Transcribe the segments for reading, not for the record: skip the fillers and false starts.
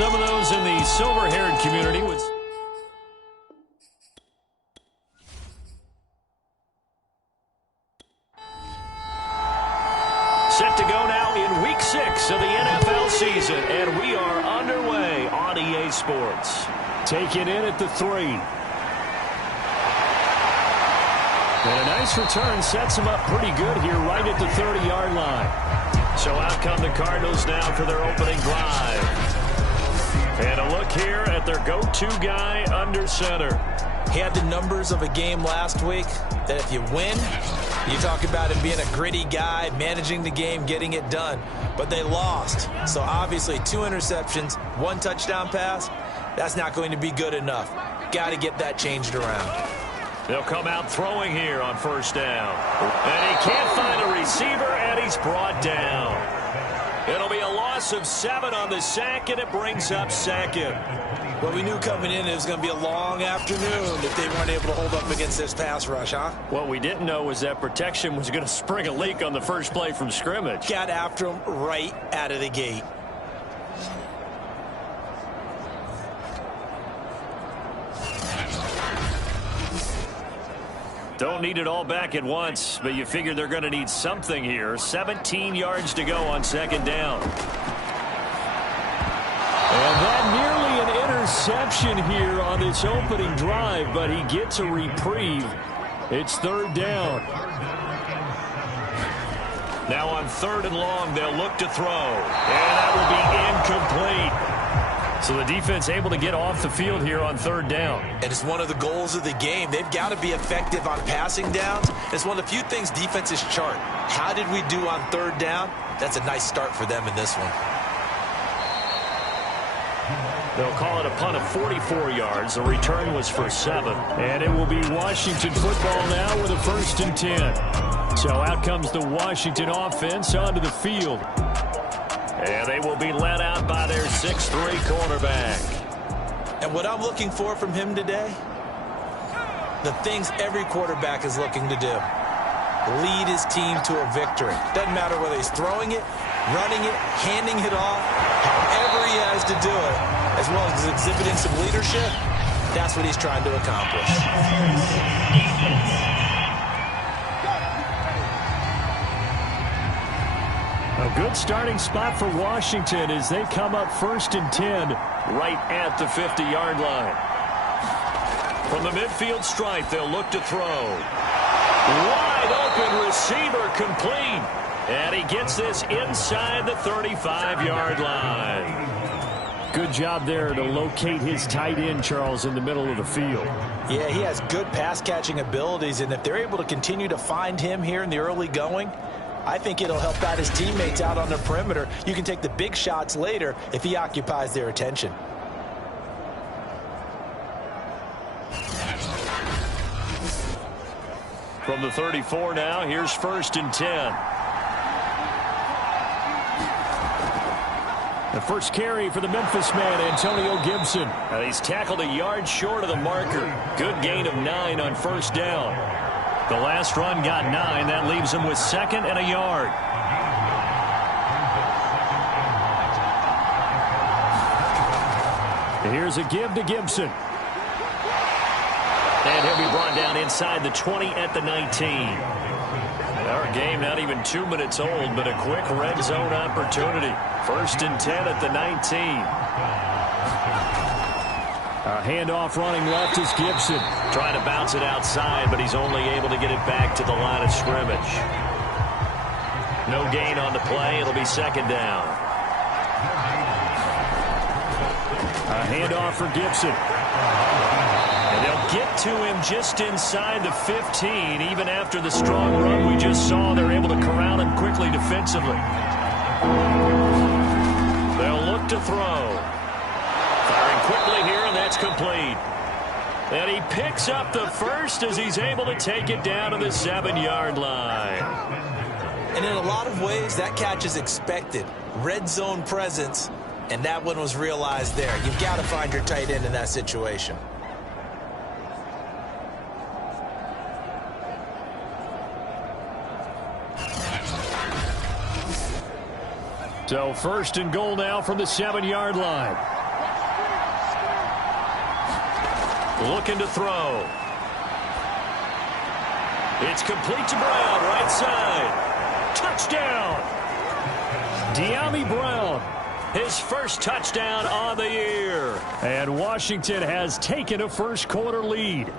some of those in the silver-haired community would... Set to go now in Week 6 of the NFL season, and we are underway on EA Sports. Taken in at the 3. And a nice return sets them up pretty good here right at the 30-yard line. So out come the Cardinals now for their opening drive. And a look here at their go-to guy under center. He had the numbers of a game last week that if you win, you talk about him being a gritty guy, managing the game, getting it done. But they lost. So obviously 2 interceptions, 1 touchdown pass, that's not going to be good enough. Got to get that changed around. They'll come out throwing here on first down. And he can't find a receiver, and he's brought down. It'll be a loss of 7 on the sack, and it brings up second. Well, we knew coming in it was going to be a long afternoon if they weren't able to hold up against this pass rush, huh? What we didn't know was that protection was going to spring a leak on the first play from scrimmage. Got after him right out of the gate. Don't need it all back at once, but you figure they're going to need something here. 17 yards to go on second down. And that nearly an interception here on this opening drive, but he gets a reprieve. It's third down. Now on 3rd and long, they'll look to throw. And that will be incomplete. So the defense able to get off the field here on 3rd down. And it's one of the goals of the game. They've got to be effective on passing downs. It's one of the few things defenses chart. How did we do on 3rd down? That's a nice start for them in this one. They'll call it a punt of 44 yards. The return was for 7. And it will be Washington football now with a 1st and 10. So out comes the Washington offense onto the field. And they will be led out by their 6'3" cornerback. And what I'm looking for from him today, the things every quarterback is looking to do. Lead his team to a victory. Doesn't matter whether he's throwing it, running it, handing it off, however he has to do it, as well as exhibiting some leadership, that's what he's trying to accomplish. A good starting spot for Washington as they come up 1st and 10 right at the 50-yard line. From the midfield stripe, they'll look to throw. Wide open receiver complete. And he gets this inside the 35-yard line. Good job there to locate his tight end, Charles, in the middle of the field. Yeah, he has good pass-catching abilities, and if they're able to continue to find him here in the early going, I think it'll help out his teammates out on the perimeter. You can take the big shots later if he occupies their attention. From the 34 now, here's 1st and 10. The first carry for the Memphis man, Antonio Gibson. And he's tackled a yard short of the marker. Good gain of 9 on 1st down. The last run got 9. That leaves him with 2nd and a yard. Here's a give to Gibson. And he'll be brought down inside the 20 at the 19. Our game not even 2 minutes old, but a quick red zone opportunity. 1st and 10 at the 19. A handoff running left is Gibson. Trying to bounce it outside, but he's only able to get it back to the line of scrimmage. No gain on the play. It'll be 2nd down. A handoff for Gibson. And they'll get to him just inside the 15. Even after the strong run we just saw, they're able to corral him quickly defensively. They'll look to throw. Firing quickly here, and that's complete. And he picks up the 1st as he's able to take it down to the 7-yard line. And in a lot of ways, that catch is expected. Red zone presence, and that one was realized there. You've got to find your tight end in that situation. So 1st and goal now from the 7-yard line. Looking to throw. It's complete to Brown, right side. Touchdown! De'Ami Brown, his first touchdown on the year. And Washington has taken a first-quarter lead.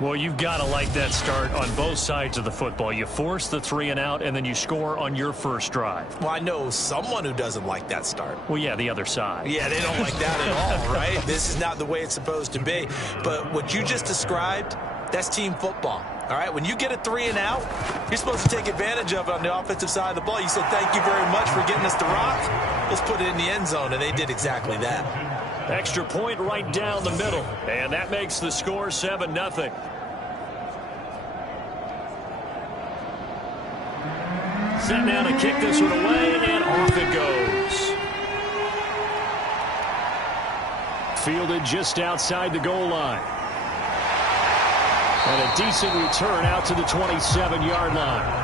Well, you've got to like that start on both sides of the football. You force the 3-and-out, and then you score on your first drive. Well, I know someone who doesn't like that start. Well, yeah, the other side. Yeah, they don't like that at all, right? This is not the way it's supposed to be. But what you just described, that's team football. All right, when you get a 3-and-out, you're supposed to take advantage of it on the offensive side of the ball. You said, thank you very much for getting us the rock. Let's put it in the end zone, and they did exactly that. Extra point right down the middle, and that makes the score 7-0. Set now to kick this one away, and off it goes. Fielded just outside the goal line. And a decent return out to the 27-yard line.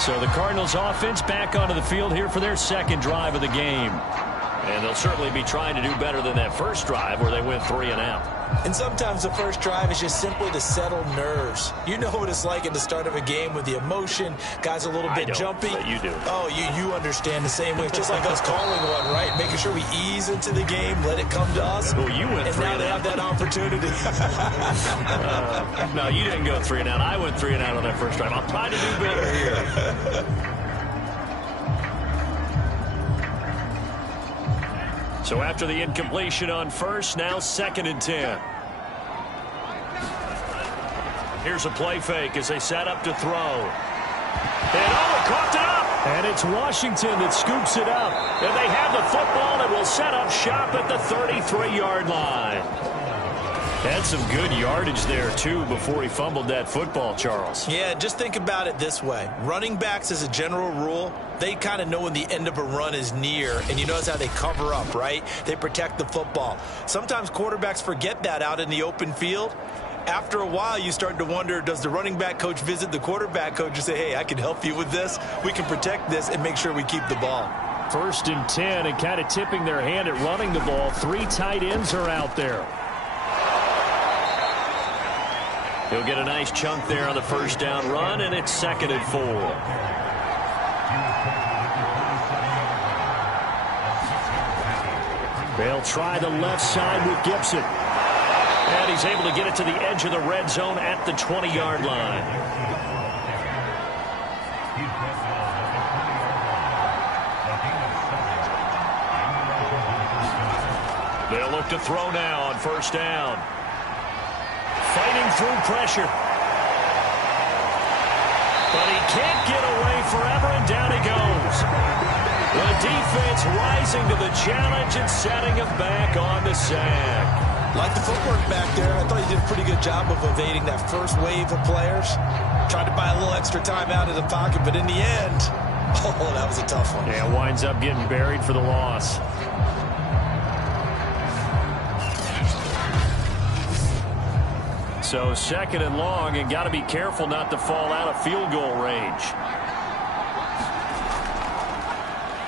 So the Cardinals offense back onto the field here for their second drive of the game. And they'll certainly be trying to do better than that first drive where they went 3-and-out. And sometimes the first drive is just simply to settle nerves. You know what it's like at the start of a game with the emotion. Guys are a little bit jumpy. But you do. Oh, you understand the same way. It's just like us calling one, right? Making sure we ease into the game, let it come to us. Well, you went 3-and-out. And now they have that opportunity. No, you didn't go 3-and-out. I went 3-and-out on that first drive. I'll try to do better here. So after the incompletion on first, now 2nd and 10. Here's a play fake as they set up to throw. And coughed it up. And it's Washington that scoops it up. And they have the football and will set up shop at the 33-yard line. Had some good yardage there, too, before he fumbled that football, Charles. Yeah, just think about it this way. Running backs, as a general rule, they kind of know when the end of a run is near, and you notice how they cover up, right? They protect the football. Sometimes quarterbacks forget that out in the open field. After a while, you start to wonder, does the running back coach visit the quarterback coach and say, hey, I can help you with this. We can protect this and make sure we keep the ball. 1st and 10, and kind of tipping their hand at running the ball. 3 tight ends are out there. He'll get a nice chunk there on the first down run, and it's 2nd and 4. They'll try the left side with Gibson. And he's able to get it to the edge of the red zone at the 20-yard line. They'll look to throw now on first down. Fighting through pressure. But he can't get away forever, and down he goes. The defense rising to the challenge and setting him back on the sack. Like the footwork back there, I thought he did a pretty good job of evading that first wave of players. Tried to buy a little extra time out of the pocket, but in the end, oh, that was a tough one. Yeah, winds up getting buried for the loss. So 2nd and long, and got to be careful not to fall out of field goal range.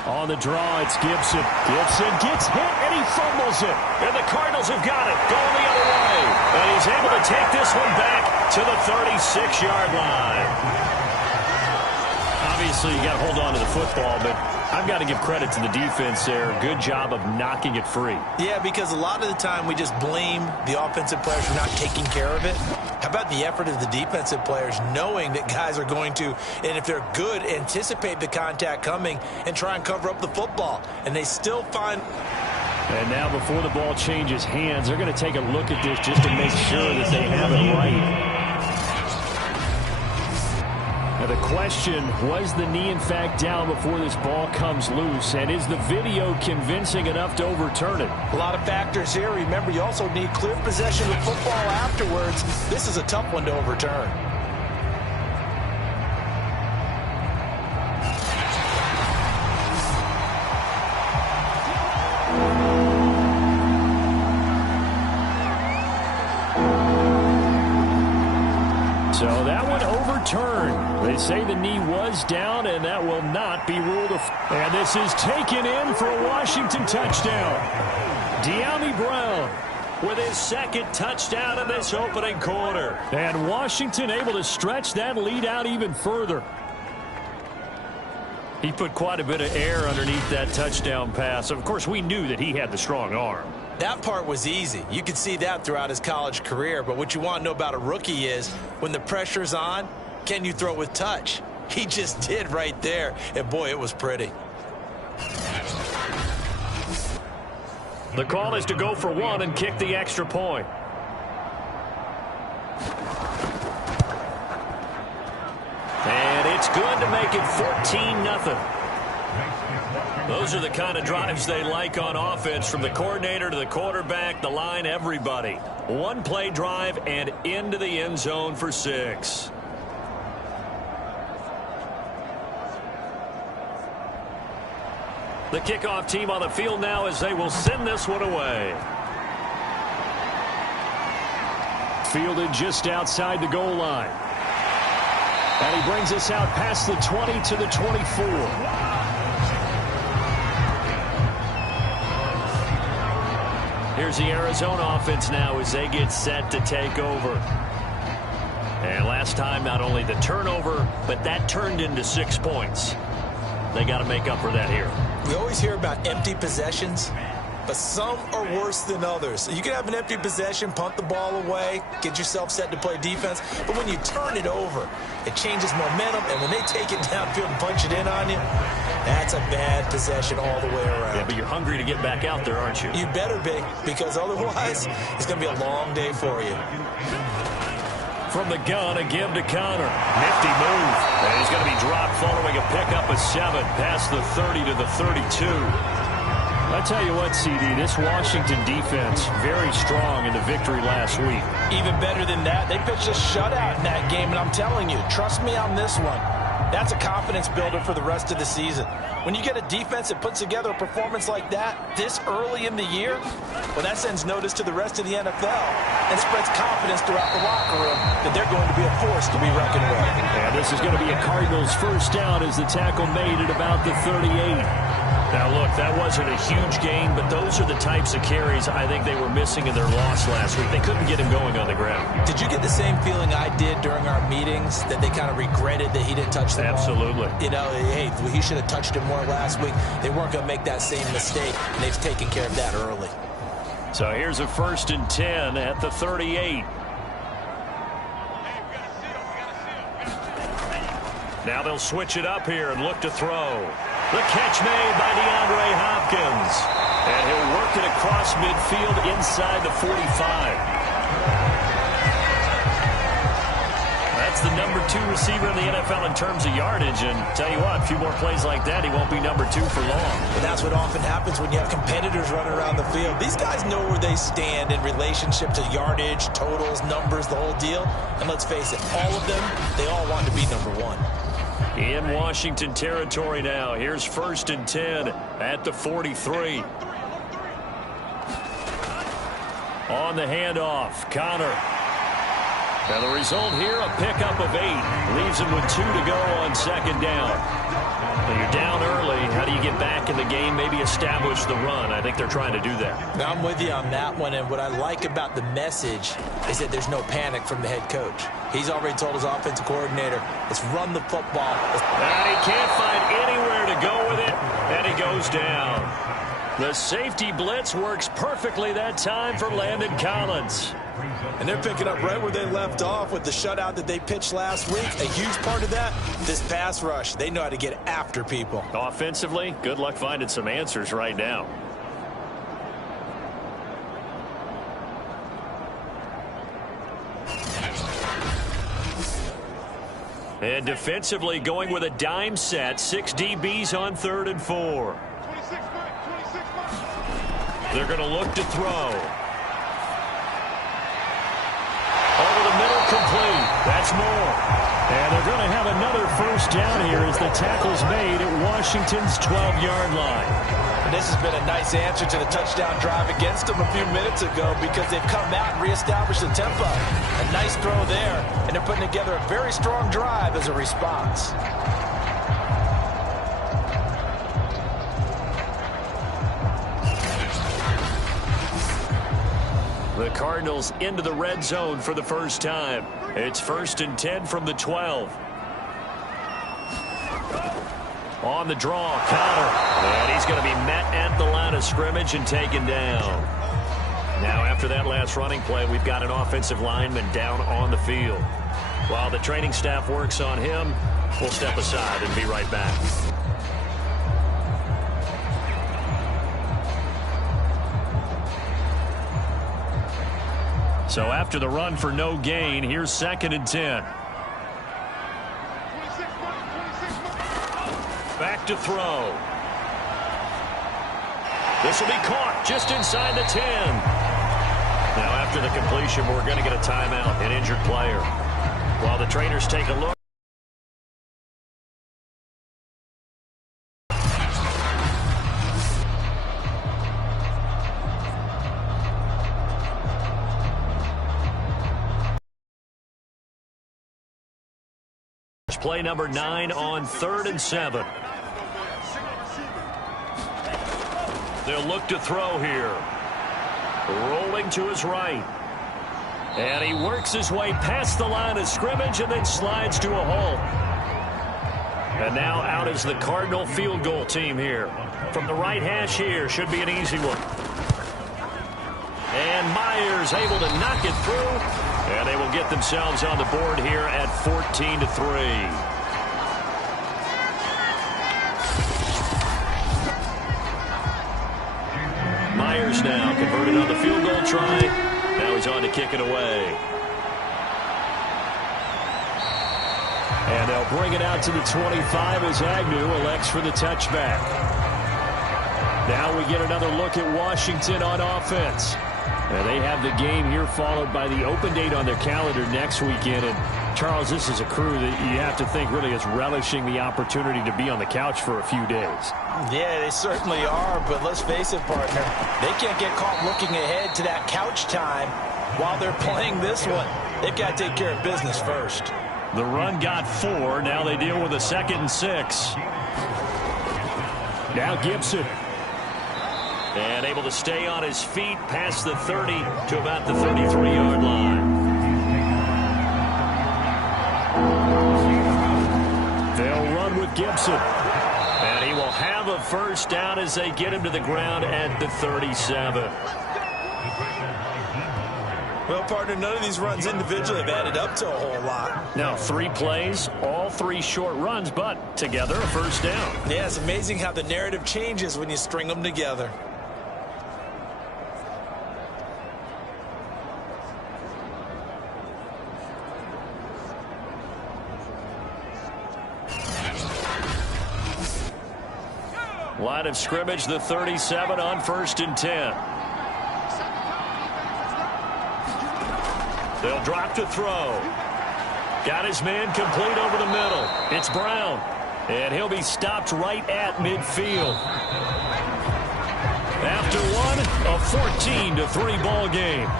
On the draw, it's Gibson. Gibson gets hit, and he fumbles it. And the Cardinals have got it, going the other way. And he's able to take this one back to the 36-yard line. Obviously, you got to hold on to the football, but I've got to give credit to the defense there. Good job of knocking it free. Yeah, because a lot of the time we just blame the offensive players for not taking care of it. How about the effort of the defensive players knowing that guys are going to, and if they're good, anticipate the contact coming and try and cover up the football. And they still find... And now before the ball changes hands, they're going to take a look at this just to make sure that they have it right. Now the question, was the knee in fact down before this ball comes loose? And is the video convincing enough to overturn it? A lot of factors here. Remember, you also need clear possession of football afterwards. This is a tough one to overturn. So that one overturned. return. They say the knee was down, and that will not be ruled. And this is taken in for a Washington touchdown. De'Ami Brown with his second touchdown in this opening quarter. And Washington able to stretch that lead out even further. He put quite a bit of air underneath that touchdown pass. Of course, we knew that he had the strong arm. That part was easy. You could see that throughout his college career. But what you want to know about a rookie is when the pressure's on, can you throw with touch? He just did right there. And, boy, it was pretty. The call is to go for one and kick the extra point. And it's good to make it 14-0. Those are the kind of drives they like on offense, from the coordinator to the quarterback, the line, everybody. One play drive and into the end zone for 6. The kickoff team on the field now as they will send this one away. Fielded just outside the goal line. And he brings us out past the 20 to the 24. Here's the Arizona offense now as they get set to take over. And last time, not only the turnover, but that turned into 6 points. They got to make up for that here. We always hear about empty possessions, but some are worse than others. You can have an empty possession, punt the ball away, get yourself set to play defense, but when you turn it over, it changes momentum, and when they take it downfield and punch it in on you, that's a bad possession all the way around. Yeah, but you're hungry to get back out there, aren't you? You better be, because otherwise, it's going to be a long day for you. From the gun, a give to Connor. Nifty move. And he's going to be dropped following a pickup of 7 past the 30 to the 32. I tell you what, CD, this Washington defense, very strong in the victory last week. Even better than that, they pitched a shutout in that game, and I'm telling you, trust me on this one. That's a confidence builder for the rest of the season. When you get a defense that puts together a performance like that this early in the year, well, that sends notice to the rest of the NFL and spreads confidence throughout the locker room that they're going to be a force to be reckoned with. And this is going to be a Cardinals first down as the tackle made at about the 38. Now, look, that wasn't a huge gain, but those are the types of carries I think they were missing in their loss last week. They couldn't get him going on the ground. Did you get the same feeling I did during our meetings, that they kind of regretted that he didn't touch the ball? Absolutely. You know, hey, he should have touched it more last week. They weren't going to make that same mistake, and they've taken care of that early. So here's a 1st and 10 at the 38. Now they'll switch it up here and look to throw. The catch made by DeAndre Hopkins. And he'll work it across midfield inside the 45. That's the number 2 receiver in the NFL in terms of yardage. And tell you what, a few more plays like that, he won't be number 2 for long. But that's what often happens when you have competitors running around the field. These guys know where they stand in relationship to yardage, totals, numbers, the whole deal. And let's face it, all of them, they all want to be number 1. In Washington territory now. Here's 1st and 10 at the 43. On the handoff, Connor. And the result here, a pickup of 8. Leaves him with 2 to go on 2nd down. When you're down early, how do you get back in the game, maybe establish the run? I think they're trying to do that. Now, I'm with you on that one, and what I like about the message is that there's no panic from the head coach. He's already told his offensive coordinator, let's run the football. And he can't find anywhere to go with it, and he goes down. The safety blitz works perfectly that time for Landon Collins. And they're picking up right where they left off with the shutout that they pitched last week. A huge part of that, this pass rush. They know how to get after people. Offensively, good luck finding some answers right now. And defensively, going with a dime set, 6 DBs on 3rd and 4. They're going to look to throw. Over the middle, complete. That's more. And they're going to have another first down here as as the tackle's made at Washington's 12-yard line. And this has been a nice answer to the touchdown drive against them a few minutes ago because they've come out and reestablished the tempo. A nice throw there, and they're putting together a very strong drive as a response. The Cardinals into the red zone for the first time. It's 1st and 10 from the 12. On the draw, counter. And he's going to be met at the line of scrimmage and taken down. Now, after that last running play, we've got an offensive lineman down on the field. While the training staff works on him, we'll step aside and be right back. So after the run for no gain, here's 2nd and 10. Back to throw. This will be caught just inside the 10. Now after the completion, we're going to get a timeout, an injured player. While the trainers take a look. Play number 9 on 3rd and 7. They'll look to throw here. Rolling to his right. And he works his way past the line of scrimmage and then slides to a halt. And now out is the Cardinal field goal team here. From the right hash here, should be an easy one. And Myers able to knock it through. And they will get themselves on the board here at 14-3. Myers now converted on the field goal try. Now he's on to kick it away. And they'll bring it out to the 25 as Agnew elects for the touchback. Now we get another look at Washington on offense. They have the game here followed by the open date on their calendar next weekend. And Charles, this is a crew that you have to think really is relishing the opportunity to be on the couch for a few days. Yeah, they certainly are, but let's face it, partner. They can't get caught looking ahead to that couch time while they're playing this one. They've got to take care of business first. The run got 4. Now they deal with a 2nd and 6. Now Gibson. And able to stay on his feet past the 30 to about the 33-yard line. They'll run with Gibson. And he will have a first down as they get him to the ground at the 37. Well, partner, none of these runs individually have added up to a whole lot. Now, 3 plays, all 3 short runs, but together a first down. Yeah, it's amazing how the narrative changes when you string them together. Line of scrimmage, the 37 on 1st and 10. They'll drop to throw. Got his man complete over the middle. It's Brown. And he'll be stopped right at midfield. After one, a 14-3 ball game.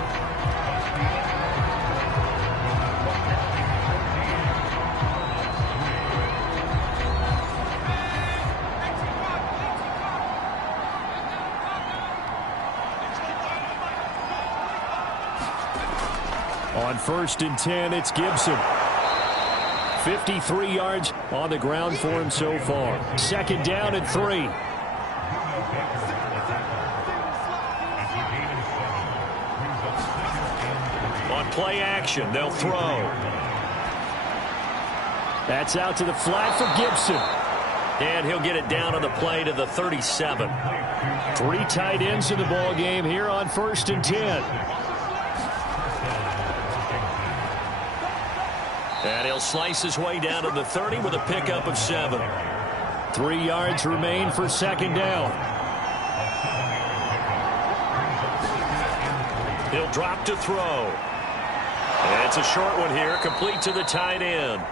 On 1st and 10, it's Gibson. 53 yards on the ground for him so far. 2nd down and 3. On play action, they'll throw. That's out to the flat for Gibson. And he'll get it down on the play to the 37. 3 tight ends in the ball game here on 1st and 10. And he'll slice his way down to the 30 with a pickup of 7. 3 yards remain for 2nd down. He'll drop to throw. And it's a short one here, complete to the tight end.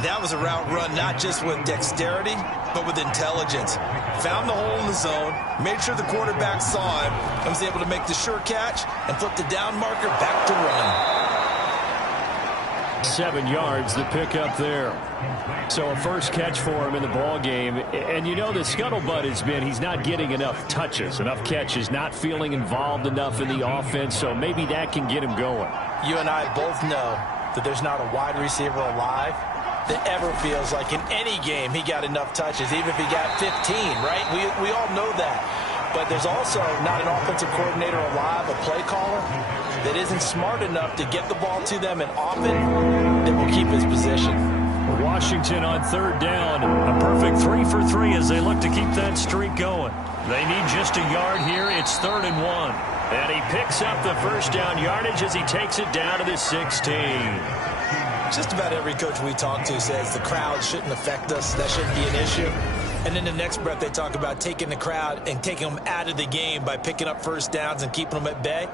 That was a route run not just with dexterity, but with intelligence. Found the hole in the zone, made sure the quarterback saw him, and was able to make the sure catch and flip the down marker back to run. 7 yards, the pickup there. So a first catch for him in the ball game. And you know the scuttlebutt has been he's not getting enough touches, enough catches, not feeling involved enough in the offense. So maybe that can get him going. You and I both know that there's not a wide receiver alive that ever feels like in any game he got enough touches, even if he got 15, right? We all know that. But there's also not an offensive coordinator alive, a play caller, that isn't smart enough to get the ball to them and often that will keep his position. Washington on third down. A perfect 3 for 3 as they look to keep that streak going. They need just a yard here. It's 3rd and 1. And he picks up the first down yardage as he takes it down to the 16. Just about every coach we talk to says the crowd shouldn't affect us. That shouldn't be an issue. And in the next breath, they talk about taking the crowd and taking them out of the game by picking up first downs and keeping them at bay.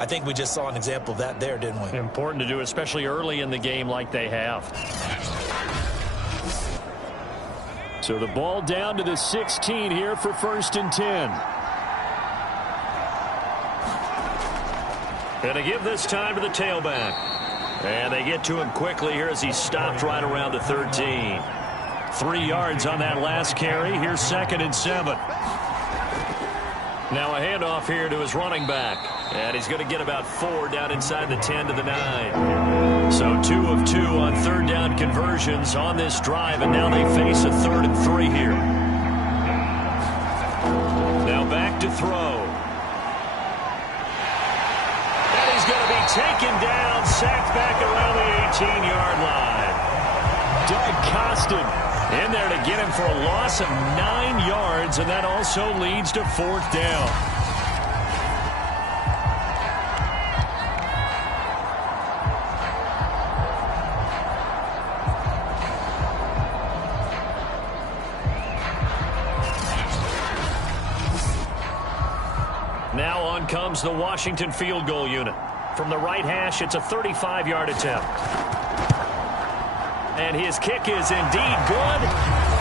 I think we just saw an example of that there, didn't we? Important to do, especially early in the game like they have. So the ball down to the 16 here for 1st and 10. And they give this time to the tailback. And they get to him quickly here as he stopped right around the 13. 3 yards on that last carry. Here's 2nd and 7. Now a handoff here to his running back. And he's going to get about 4 down inside the 10 to the 9. So 2 of 2 on third down conversions on this drive. And now they face a 3rd and 3 here. Now back to throw. And he's going to be taken down, sacked back around the 18-yard line. Doug Costin in there to get him for a loss of 9 yards, and that also leads to 4th down. Now on comes the Washington field goal unit. From the right hash, it's a 35-yard attempt. And his kick is indeed good.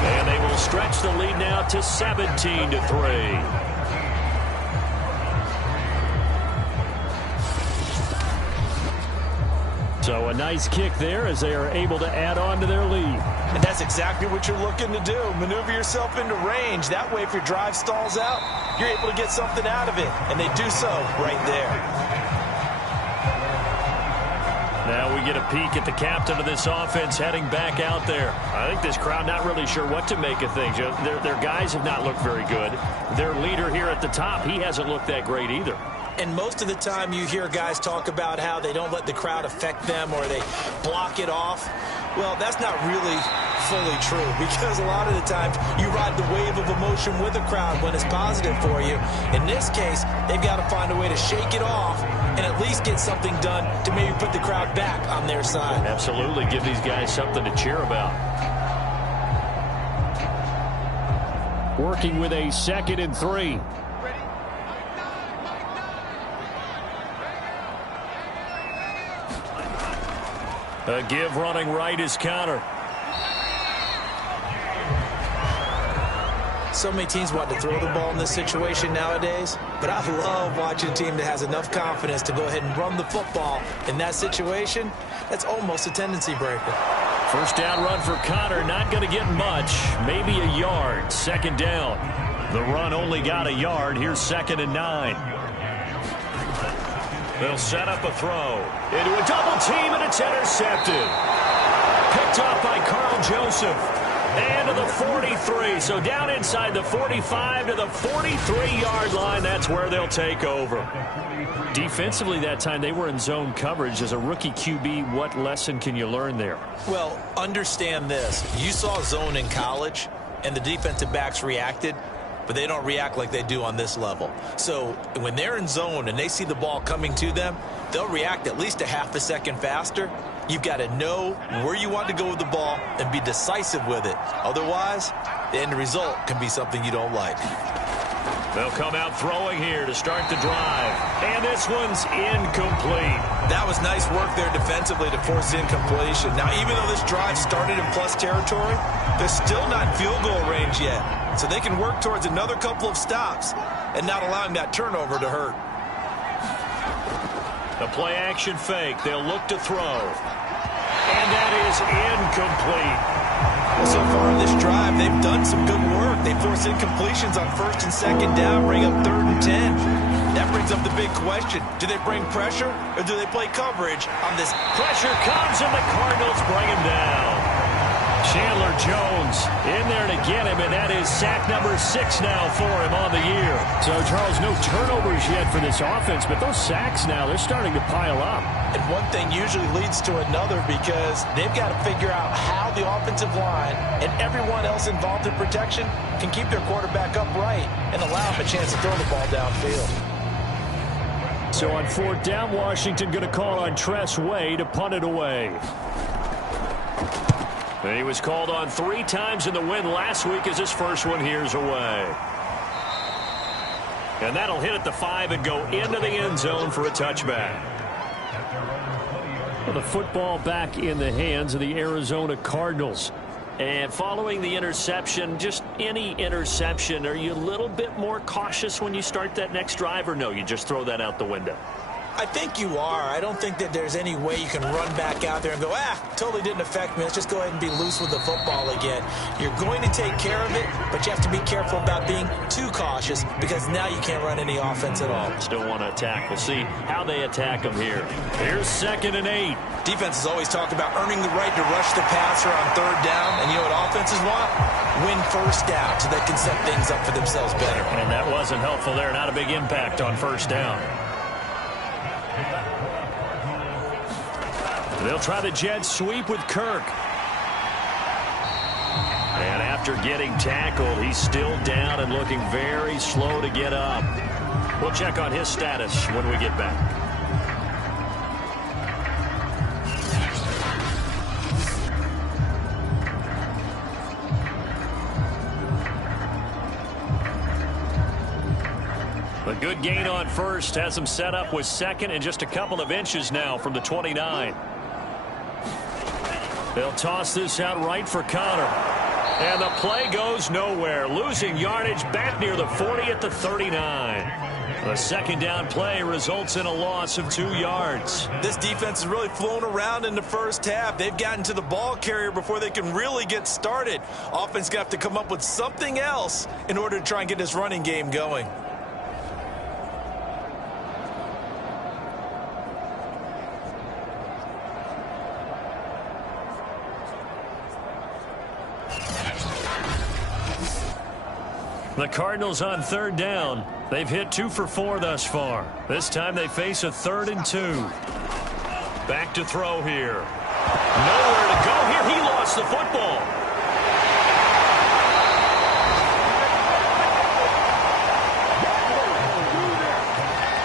And they will stretch the lead now to 17-3. So a nice kick there as they are able to add on to their lead. And that's exactly what you're looking to do. Maneuver yourself into range. That way, if your drive stalls out, you're able to get something out of it. And they do so right there. Now we get a peek at the captain of this offense heading back out there. I think this crowd not really sure what to make of things. Their guys have not looked very good. Their leader here at the top, he hasn't looked that great either. And most of the time you hear guys talk about how they don't let the crowd affect them or they block it off. Well, that's not really fully true because a lot of the times you ride the wave of emotion with the crowd when it's positive for you. In this case, they've got to find a way to shake it off and at least get something done to maybe put the crowd back on their side. Absolutely. Give these guys something to cheer about. Working with a 2nd and 3. A give running right is Connor. So many teams want to throw the ball in this situation nowadays, but I love watching a team that has enough confidence to go ahead and run the football. In that situation, that's almost a tendency breaker. First down run for Connor, not going to get much, maybe a yard. 2nd down. The run only got a yard. Here's 2nd and 9. They'll set up a throw into a double team, and it's intercepted. Picked off by Carl Joseph. And to the 43. So down inside the 45 to the 43-yard line. That's where they'll take over. Defensively that time, they were in zone coverage. As a rookie QB, what lesson can you learn there? Well, understand this. You saw zone in college, and the defensive backs reacted. But they don't react like they do on this level. So when they're in zone and they see the ball coming to them, they'll react at least a half a second faster. You've got to know where you want to go with the ball and be decisive with it. Otherwise, the end result can be something you don't like. They'll come out throwing here to start the drive. And this one's incomplete. That was nice work there defensively to force incompletion. Now, even though this drive started in plus territory, they're still not in field goal range yet. So they can work towards another couple of stops and not allowing that turnover to hurt. The play action fake. They'll look to throw. And that is incomplete. Well, so far in this drive, they've done some good work. They force incompletions on first and second down, bring up 3rd and 10. That brings up the big question. Do they bring pressure or do they play coverage on this? Pressure comes and the Cardinals bring him down. Chandler Jones in there to get him, and that is sack number 6 now for him on the year. So, Charles, no turnovers yet for this offense, but those sacks now, they're starting to pile up. And one thing usually leads to another because they've got to figure out how the offensive line and everyone else involved in protection can keep their quarterback upright and allow him a chance to throw the ball downfield. So on 4th down, Washington going to call on Tress Way to punt it away. And he was called on 3 times in the win last week as his first one here's away. And that'll hit at the 5 and go into the end zone for a touchback. Well, the football back in the hands of the Arizona Cardinals. And following the interception, just any interception, are you a little bit more cautious when you start that next drive, or no, you just throw that out the window? I think you are. I don't think that there's any way you can run back out there and go, totally didn't affect me. Let's just go ahead and be loose with the football again. You're going to take care of it, but you have to be careful about being too cautious because now you can't run any offense at all. Still want to attack. We'll see how they attack them here. Here's 2nd and 8. Defenses always talk about earning the right to rush the passer on 3rd down, and you know what offenses want? Win 1st down so they can set things up for themselves better. And that wasn't helpful there. Not a big impact on 1st down. They'll try the jet sweep with Kirk. And after getting tackled, he's still down and looking very slow to get up. We'll check on his status when we get back. A good gain on 1st has him set up with 2nd and just a couple of inches now from the 29. They'll toss this out right for Connor. And the play goes nowhere. Losing yardage back near the 40 at the 39. The 2nd down play results in a loss of 2 yards. This defense is really flown around in the 1st half. They've gotten to the ball carrier before they can really get started. Offense going to have to come up with something else in order to try and get this running game going. The Cardinals on 3rd down. They've hit 2 for 4 thus far. This time they face a 3rd and 2. Back to throw here. Nowhere to go here. He lost the football.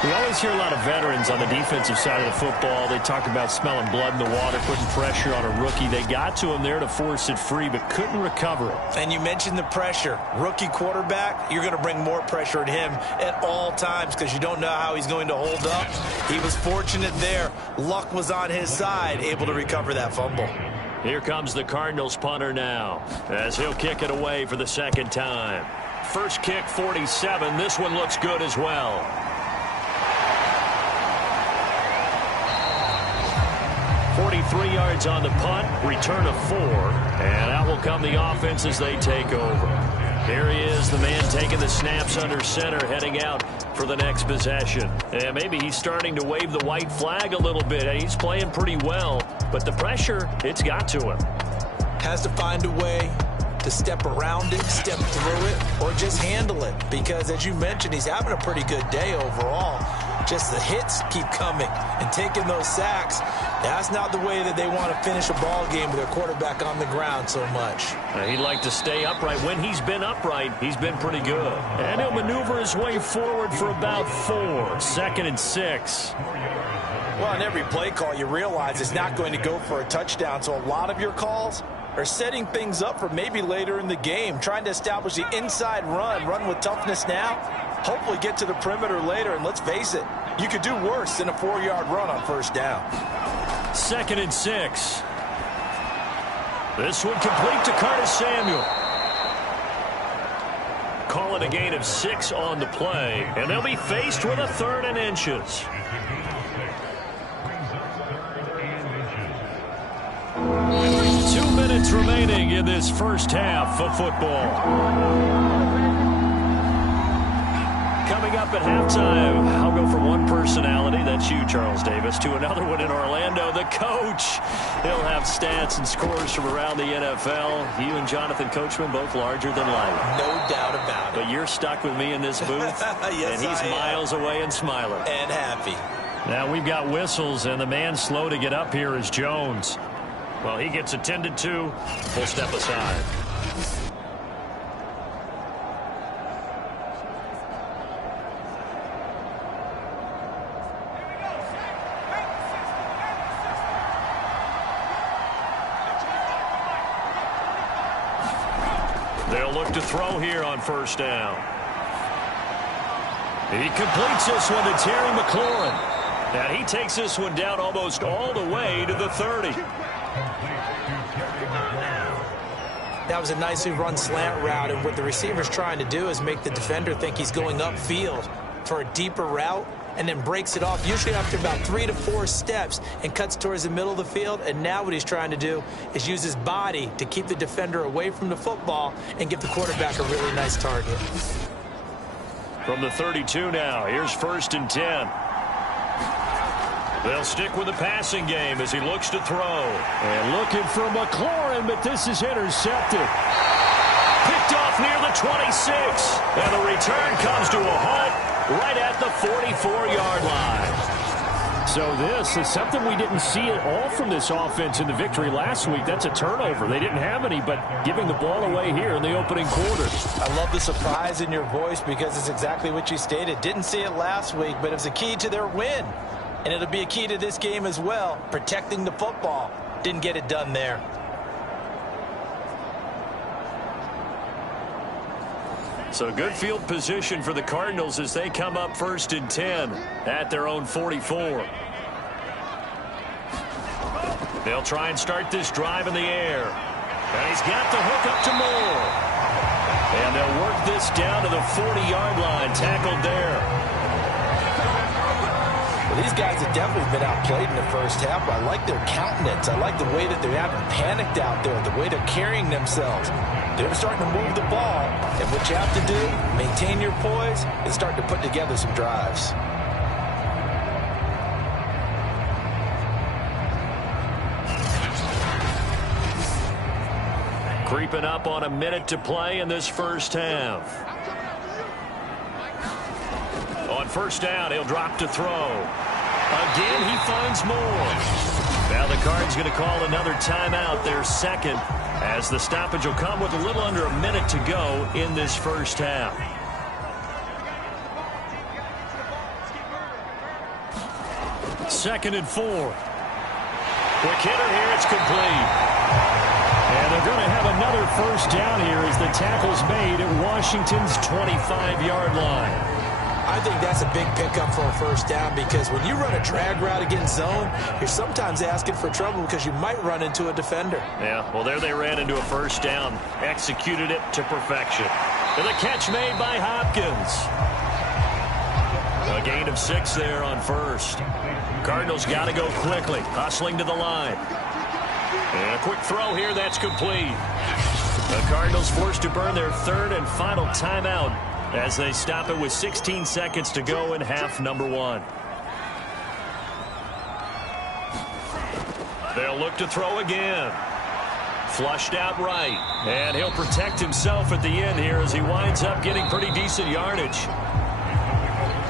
We always hear a lot of veterans on the defensive side of the football. They talk about smelling blood in the water, putting pressure on a rookie. They got to him there to force it free, but couldn't recover it. And you mentioned the pressure. Rookie quarterback, you're going to bring more pressure at him at all times because you don't know how he's going to hold up. He was fortunate there. Luck was on his side, able to recover that fumble. Here comes the Cardinals punter now as he'll kick it away for the 2nd time. First kick, 47. This one looks good as well. 43 yards on the punt, return of 4, and out will come the offense as they take over. Here he is, the man taking the snaps under center, heading out for the next possession. And maybe he's starting to wave the white flag a little bit. He's playing pretty well, but the pressure, it's got to him. Has to find a way to step around it, step through it, or just handle it. Because, as you mentioned, he's having a pretty good day overall. Just the hits keep coming and taking those sacks. That's not the way that they want to finish a ball game with their quarterback on the ground so much. He'd like to stay upright. When he's been upright, he's been pretty good. And he'll maneuver his way forward for about 4. 2nd and 6. Well, on every play call, you realize it's not going to go for a touchdown. So a lot of your calls are setting things up for maybe later in the game, trying to establish the inside run with toughness now, hopefully get to the perimeter later, and let's face it, you could do worse than a 4-yard run on first down. 2nd and 6. This one complete to Curtis Samuel. Call it a gain of 6 on the play, and they'll be faced with a 3rd and inches. Two minutes remaining in this first half of football. Coming up at halftime, I'll go from one personality, that's you, Charles Davis, to another one in Orlando, the coach. He'll have stats and scores from around the NFL. You and Jonathan Coachman, both larger than life. No doubt about it. But you're stuck with me in this booth, yes, and he's miles away and smiling. And happy. Now we've got whistles, and the man slow to get up here is Jones. Well, he gets attended to. We'll step aside. They'll look to throw here on first down. He completes this one to Terry McLaurin. And he takes this one down almost all the way to the 30. That was a nicely run slant route, and what the receiver's trying to do is make the defender think he's going upfield for a deeper route, and then breaks it off, usually after about 3 to 4 steps, and cuts towards the middle of the field. And now what he's trying to do is use his body to keep the defender away from the football and give the quarterback a really nice target. From the 32 now, here's 1st and 10. They'll stick with the passing game as he looks to throw. And looking for McLaurin, but this is intercepted. Picked off near the 26. And the return comes to a halt right at the 44-yard line. So this is something we didn't see at all from this offense in the victory last week. That's a turnover. They didn't have any, but giving the ball away here in the opening quarter. I love the surprise in your voice because it's exactly what you stated. Didn't see it last week, but it was a key to their win. And it'll be a key to this game as well, protecting the football. Didn't get it done there. So good field position for the Cardinals as they come up 1st and 10 at their own 44. They'll try and start this drive in the air. And he's got the hook up to Moore. And they'll work this down to the 40-yard line, tackled there. Well, these guys have definitely been outplayed in the first half, but I like their countenance. I like the way that they haven't panicked out there, the way they're carrying themselves. They're starting to move the ball, and what you have to do, maintain your poise, and start to put together some drives. Creeping up on a minute to play in this first half. On first down, he'll drop to throw. Again, he finds Moore. Now the Cards going to call another timeout, their second, as the stoppage will come with a little under a minute to go in this first half. Second and 4. Quick hitter here, it's complete. And they're going to have another first down here as the tackle's made at Washington's 25-yard line. I think that's a big pickup for a first down because when you run a drag route against zone, you're sometimes asking for trouble because you might run into a defender. Yeah, well, there they ran into a first down, executed it to perfection. And the catch made by Hopkins. A gain of 6 there on first. Cardinals got to go quickly, hustling to the line. And a quick throw here, that's complete. The Cardinals forced to burn their third and final timeout as they stop it with 16 seconds to go in half number 1. They'll look to throw again. Flushed out right. And he'll protect himself at the end here as he winds up getting pretty decent yardage.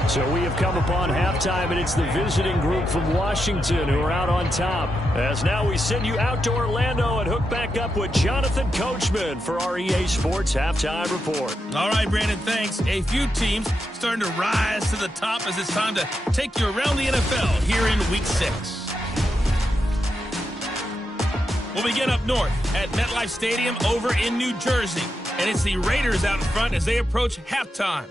So we have come upon halftime, and it's the visiting group from Washington who are out on top. As now we send you out to Orlando and hook back up with Jonathan Coachman for our EA Sports Halftime Report. All right, Brandon, thanks. A few teams starting to rise to the top as it's time to take you around the NFL here in Week 6. We'll begin up north at MetLife Stadium over in New Jersey. And it's the Raiders out in front as they approach halftime.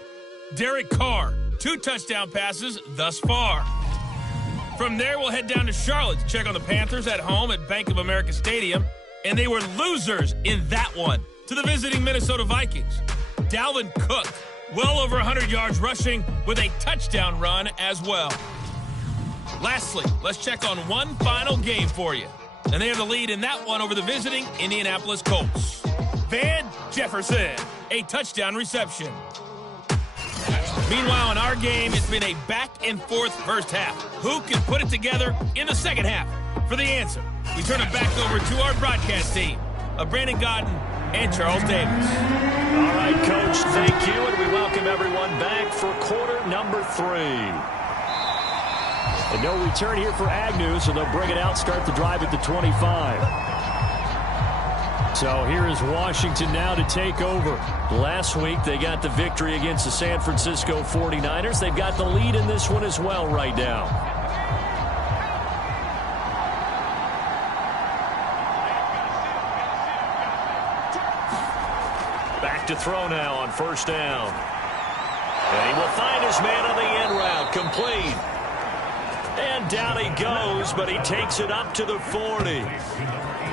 Derek Carr, 2 touchdown passes thus far. From there, we'll head down to Charlotte to check on the Panthers at home at Bank of America Stadium. And they were losers in that one to the visiting Minnesota Vikings. Dalvin Cook, well over 100 yards rushing with a touchdown run as well. Lastly, let's check on one final game for you. And they have the lead in that one over the visiting Indianapolis Colts. Van Jefferson, a touchdown reception. Meanwhile, in our game, it's been a back-and-forth first half. Who can put it together in the second half? For the answer, we turn it back over to our broadcast team of Brandon Godden and Charles Davis. All right, Coach, thank you, and we welcome everyone back for quarter number 3. And no return here for Agnew, so they'll bring it out, start the drive at the 25. So here is Washington now to take over. Last week, they got the victory against the San Francisco 49ers. They've got the lead in this one as well right now. Back to throw now on first down. And he will find his man on the end route, complete. And down he goes, but he takes it up to the 40.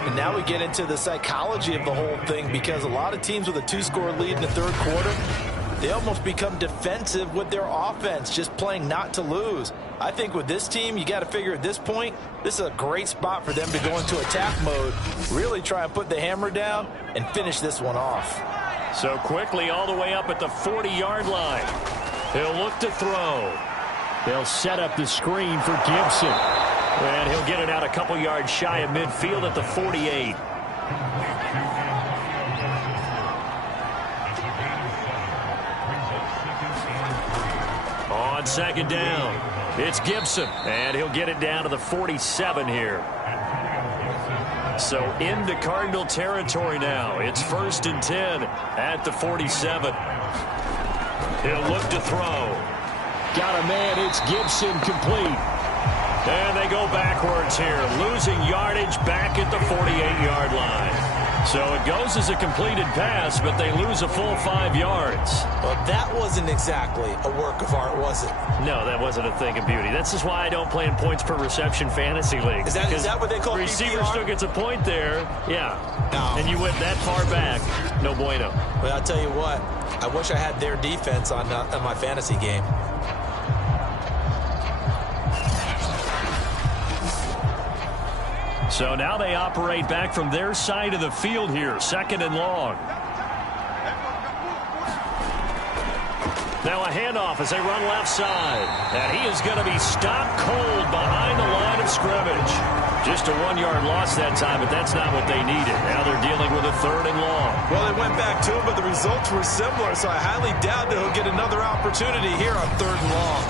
And now we get into the psychology of the whole thing, because a lot of teams with a 2-score lead in the third quarter, they almost become defensive with their offense, just playing not to lose. I think with this team, you got to figure at this point, this is a great spot for them to go into attack mode, really try and put the hammer down and finish this one off. So quickly all the way up at the 40-yard line. He'll look to throw. They'll set up the screen for Gibson. And he'll get it out a couple yards shy of midfield at the 48. On second down, it's Gibson. And he'll get it down to the 47 here. So into Cardinal territory now. It's 1st and 10 at the 47. He'll look to throw. Got a man, it's Gibson, complete. And they go backwards here, losing yardage back at the 48-yard line. So it goes as a completed pass, but they lose a full 5 yards. Well, that wasn't exactly a work of art, was it? No, that wasn't a thing of beauty. That's just why I don't play in points per reception fantasy leagues. Is that what they call receiver PPR? still gets a point there, yeah. No. And you went that far back, no bueno. Well, I'll tell you what, I wish I had their defense on my fantasy game. So now they operate back from their side of the field here, 2nd and long. Now a handoff as they run left side. And he is going to be stopped cold behind the line of scrimmage. Just a 1-yard loss that time, but that's not what they needed. Now they're dealing with a 3rd and long. Well, they went back to it, but the results were similar, so I highly doubt that he'll get another opportunity here on 3rd and long.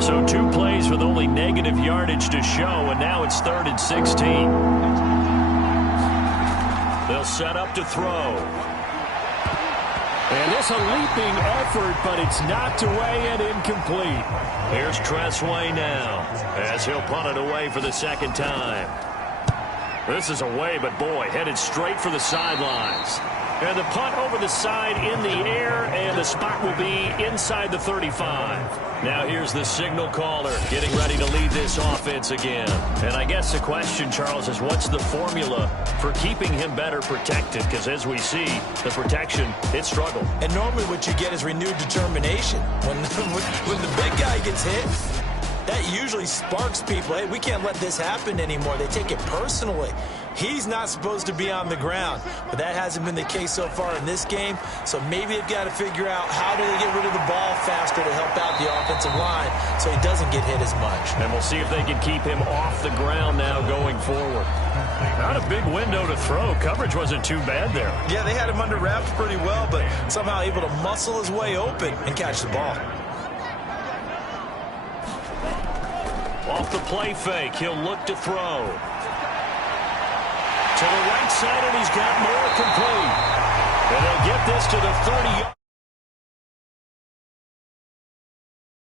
So 2 plays with only negative yardage to show, and now it's 3rd and 16. They'll set up to throw. And it's a leaping effort, but it's knocked away and incomplete. Here's Tressway now, as he'll punt it away for the 2nd time. This is away, but boy, headed straight for the sidelines. And the punt over the side in the air, and the spot will be inside the 35. Now here's the signal caller getting ready to lead this offense again. And I guess the question, Charles, is what's the formula for keeping him better protected? Because as we see, the protection, it struggled. And normally what you get is renewed determination. When the big guy gets hit, that usually sparks people. Hey, we can't let this happen anymore. They take it personally. He's not supposed to be on the ground, but that hasn't been the case so far in this game. So maybe they've got to figure out how do they get rid of the ball faster to help out the offensive line so he doesn't get hit as much. And we'll see if they can keep him off the ground now going forward. Not a big window to throw. Coverage wasn't too bad there. Yeah, they had him under wraps pretty well, but somehow able to muscle his way open and catch the ball. Off the play fake, he'll look to throw. To the right side, and he's got more complete. And they'll get this to the 30.